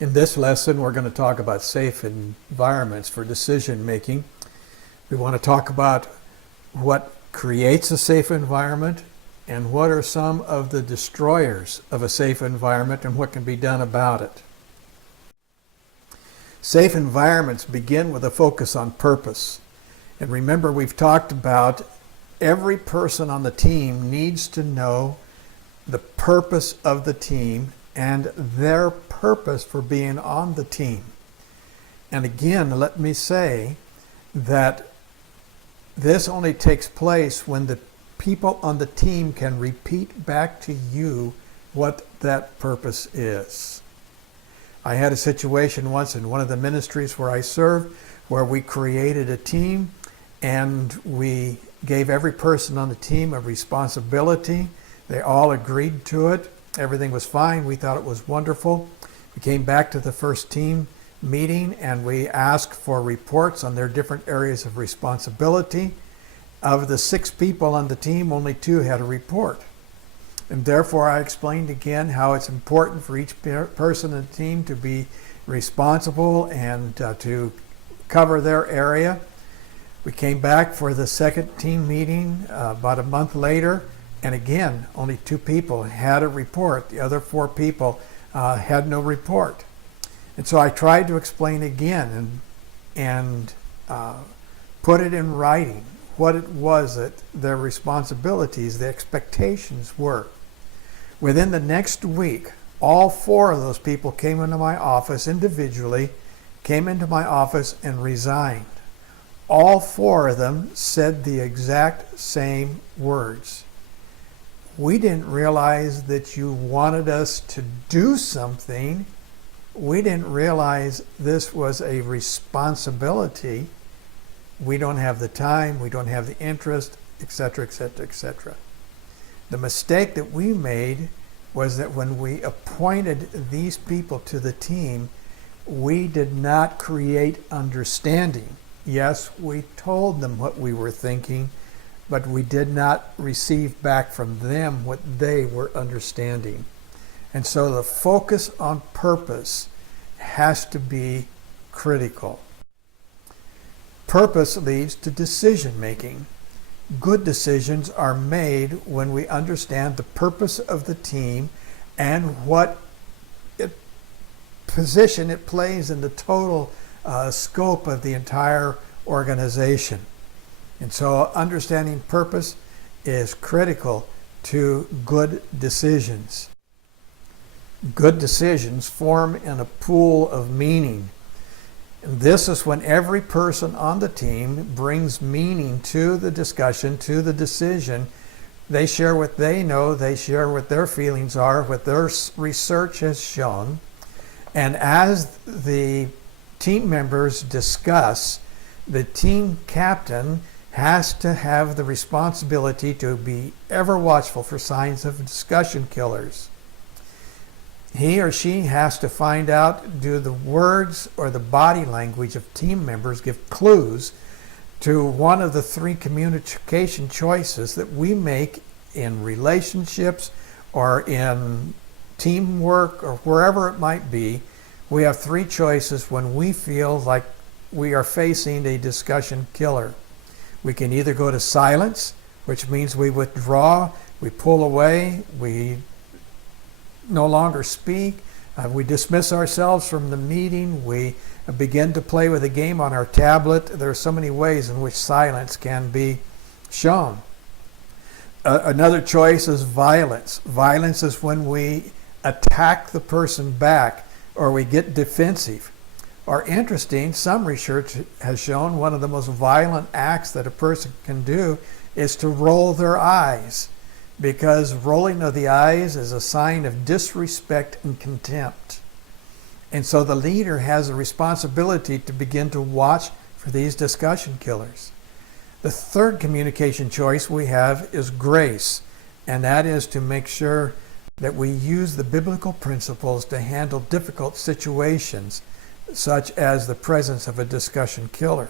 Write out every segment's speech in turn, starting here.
In this lesson, we're going to talk about safe environments for decision making. We want to talk about what creates a safe environment and what are some of the destroyers of a safe environment and what can be done about it. Safe environments begin with a focus on purpose. And remember, we've talked about every person on the team needs to know the purpose of the team and their purpose for being on the team. And again, let me say that this only takes place when the people on the team can repeat back to you what that purpose is. I had a situation once in one of the ministries where I served where we created a team and we gave every person on the team a responsibility. They all agreed to it. Everything was fine. We thought it was wonderful. We came back to the first team meeting and we asked for reports on their different areas of responsibility. Of the 6 people on the team, only 2 had a report. And therefore, I explained again how it's important for each person in the team to be responsible and to cover their area. We came back for the second team meeting about a month later. And again, only 2 people had a report. The other 4 people had no report. And so I tried to explain again and put it in writing what it was that their responsibilities, the expectations were. Within the next week, all 4 of those people came into my office individually, came into my office and resigned. All 4 of them said the exact same words. We didn't realize that you wanted us to do something. We didn't realize this was a responsibility. We don't have the time, we don't have the interest, etc., etc., etc. The mistake that we made was that when we appointed these people to the team, we did not create understanding. Yes, we told them what we were thinking, but we did not receive back from them what they were understanding. And so the focus on purpose has to be critical. Purpose leads to decision making. Good decisions are made when we understand the purpose of the team and what position it plays in the total scope of the entire organization. And so understanding purpose is critical to good decisions. Good decisions form in a pool of meaning. And this is when every person on the team brings meaning to the discussion, to the decision. They share what they know, they share what their feelings are, what their research has shown. And as the team members discuss, the team captain has to have the responsibility to be ever watchful for signs of discussion killers. He or she has to find out, do the words or the body language of team members give clues to one of the 3 communication choices that we make in relationships or in teamwork or wherever it might be. We have 3 choices when we feel like we are facing a discussion killer. We can either go to silence, which means we withdraw, we pull away, we no longer speak, we dismiss ourselves from the meeting, we begin to play with a game on our tablet. There are so many ways in which silence can be shown. Another choice is violence. Violence is when we attack the person back or we get defensive. Or interesting, some research has shown one of the most violent acts that a person can do is to roll their eyes, because rolling of the eyes is a sign of disrespect and contempt. And so the leader has a responsibility to begin to watch for these discussion killers. The third communication choice we have is grace, and that is to make sure that we use the biblical principles to handle difficult situations, such as the presence of a discussion killer.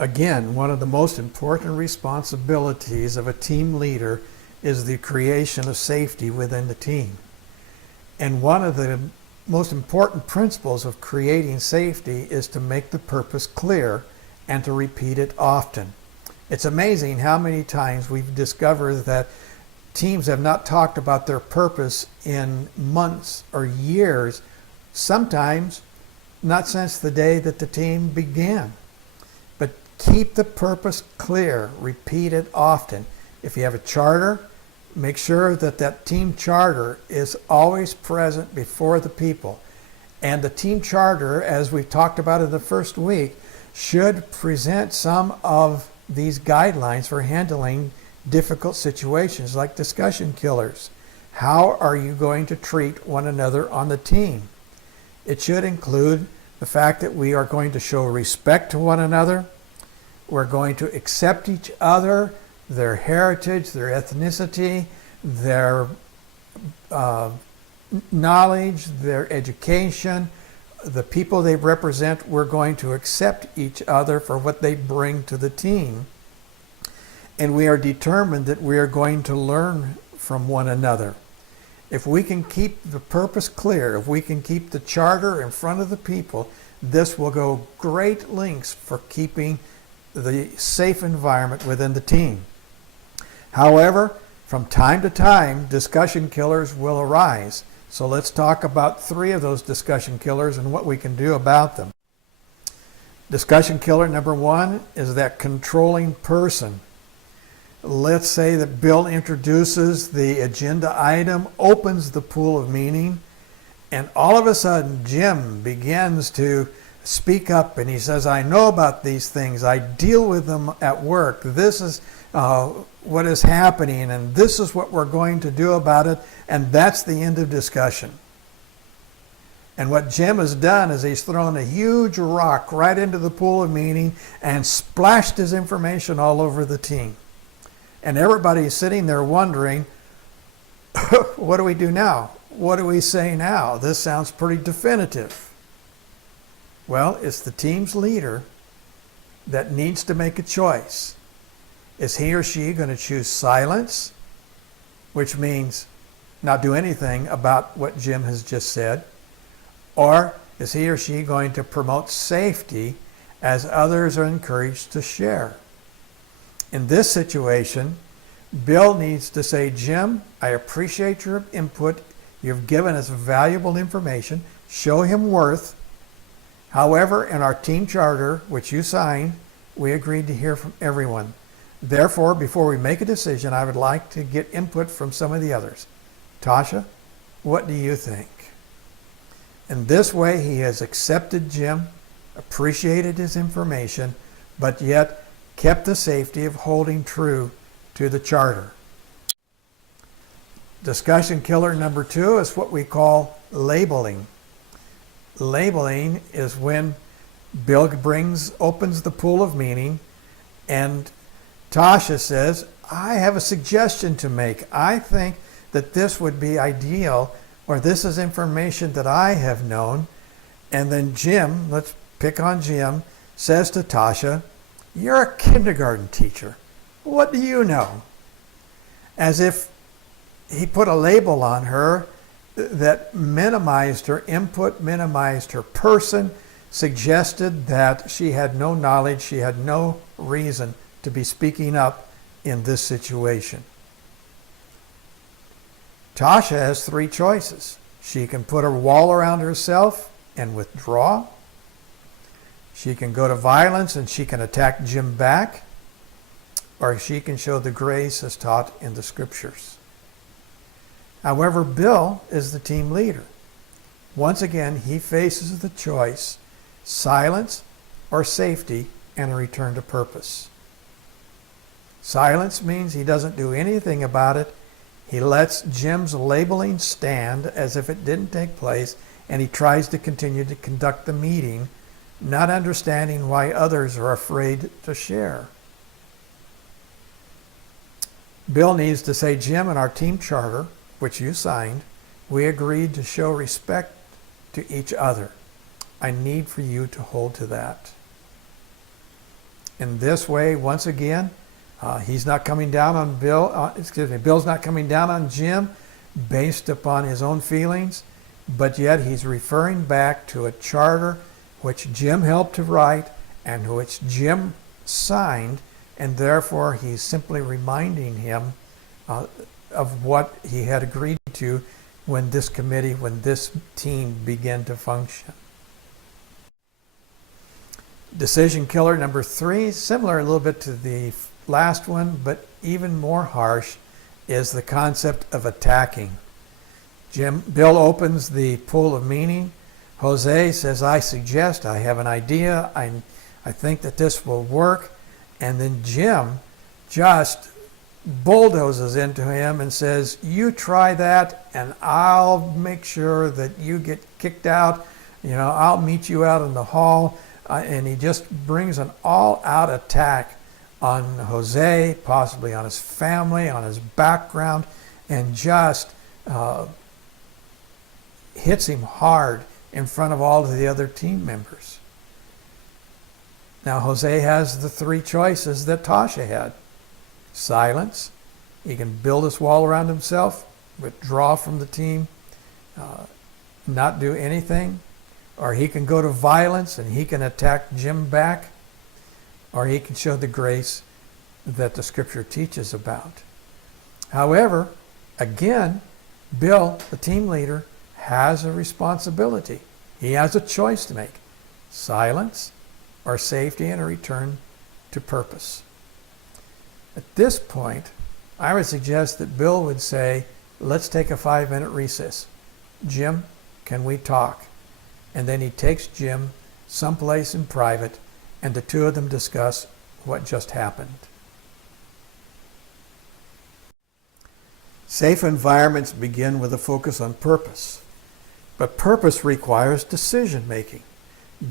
Again, one of the most important responsibilities of a team leader is the creation of safety within the team. And one of the most important principles of creating safety is to make the purpose clear and to repeat it often. It's amazing how many times we've discovered that teams have not talked about their purpose in months or years, sometimes not since the day that the team began. But keep the purpose clear, repeat it often. If you have a charter, make sure that that team charter is always present before the people. And the team charter, as we talked about in the first week, should present some of these guidelines for handling difficult situations like discussion killers. How are you going to treat one another on the team? It should include the fact that we are going to show respect to one another. We're going to accept each other, their heritage, their ethnicity, their knowledge, their education, the people they represent. We're going to accept each other for what they bring to the team. And we are determined that we are going to learn from one another. If we can keep the purpose clear, if we can keep the charter in front of the people, this will go great lengths for keeping the safe environment within the team. However, from time to time, discussion killers will arise. So let's talk about 3 of those discussion killers and what we can do about them. Discussion killer number 1 is that controlling person. Let's say that Bill introduces the agenda item, opens the pool of meaning, and all of a sudden Jim begins to speak up and he says, I know about these things. I deal with them at work. This is what is happening, and this is what we're going to do about it, and that's the end of discussion. And what Jim has done is he's thrown a huge rock right into the pool of meaning and splashed his information all over the team. And everybody's sitting there wondering, what do we do now? What do we say now? This sounds pretty definitive. Well, it's the team's leader that needs to make a choice. Is he or she going to choose silence, which means not do anything about what Jim has just said? Or is he or she going to promote safety as others are encouraged to share? In this situation, Bill needs to say, Jim, I appreciate your input. You've given us valuable information. Show him worth. However, in our team charter, which you signed, we agreed to hear from everyone. Therefore, before we make a decision, I would like to get input from some of the others. Tasha, what do you think? In this way, he has accepted Jim, appreciated his information, but yet kept the safety of holding true to the charter. Discussion killer number 2 is what we call labeling. Labeling is when Bill opens the pool of meaning, and Tasha says, I have a suggestion to make. I think that this would be ideal, or this is information that I have known. And then Jim, let's pick on Jim, says to Tasha, you're a kindergarten teacher. What do you know? As if he put a label on her that minimized her input, minimized her person, suggested that she had no knowledge, she had no reason to be speaking up in this situation. Tasha has 3 choices. She can put a wall around herself and withdraw. She can go to violence and she can attack Jim back, or she can show the grace as taught in the scriptures. However, Bill is the team leader. Once again, he faces the choice, silence or safety, and a return to purpose. Silence means he doesn't do anything about it. He lets Jim's labeling stand as if it didn't take place, and he tries to continue to conduct the meeting, not understanding why others are afraid to share. Bill needs to say, Jim, in our team charter, which you signed, we agreed to show respect to each other. I need for you to hold to that. In this way, once again, he's not coming down on Bill's not coming down on Jim based upon his own feelings. but yet he's referring back to a charter which Jim helped to write and which Jim signed, and therefore he's simply reminding him of what he had agreed to when this committee, when this team began to function. Decision killer number 3, similar a little bit to the last one, but even more harsh, is the concept of attacking. Bill opens the pool of meaning. Jose says, I suggest, I have an idea, I think that this will work. And then Jim just bulldozes into him and says, you try that and I'll make sure that you get kicked out. I'll meet you out in the hall. And he just brings an all-out attack on Jose, possibly on his family, on his background, and just hits him hard in front of all of the other team members. Now, Jose has the 3 choices that Tasha had. Silence. He can build this wall around himself, withdraw from the team, not do anything. Or he can go to violence and he can attack Jim back. Or he can show the grace that the scripture teaches about. However, again, Bill, the team leader, has a responsibility. He has a choice to make. Silence or safety and a return to purpose. At this point, I would suggest that Bill would say, let's take a 5-minute recess. Jim, can we talk? And then he takes Jim someplace in private, and the 2 of them discuss what just happened. Safe environments begin with a focus on purpose, but purpose requires decision making.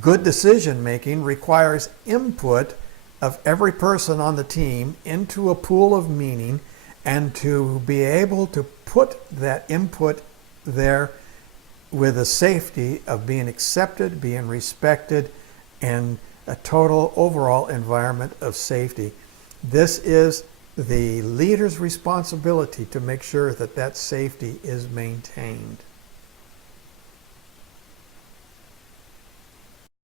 Good decision making requires input of every person on the team into a pool of meaning, and to be able to put that input there with the safety of being accepted, being respected, and a total overall environment of safety. This is the leader's responsibility to make sure that that safety is maintained.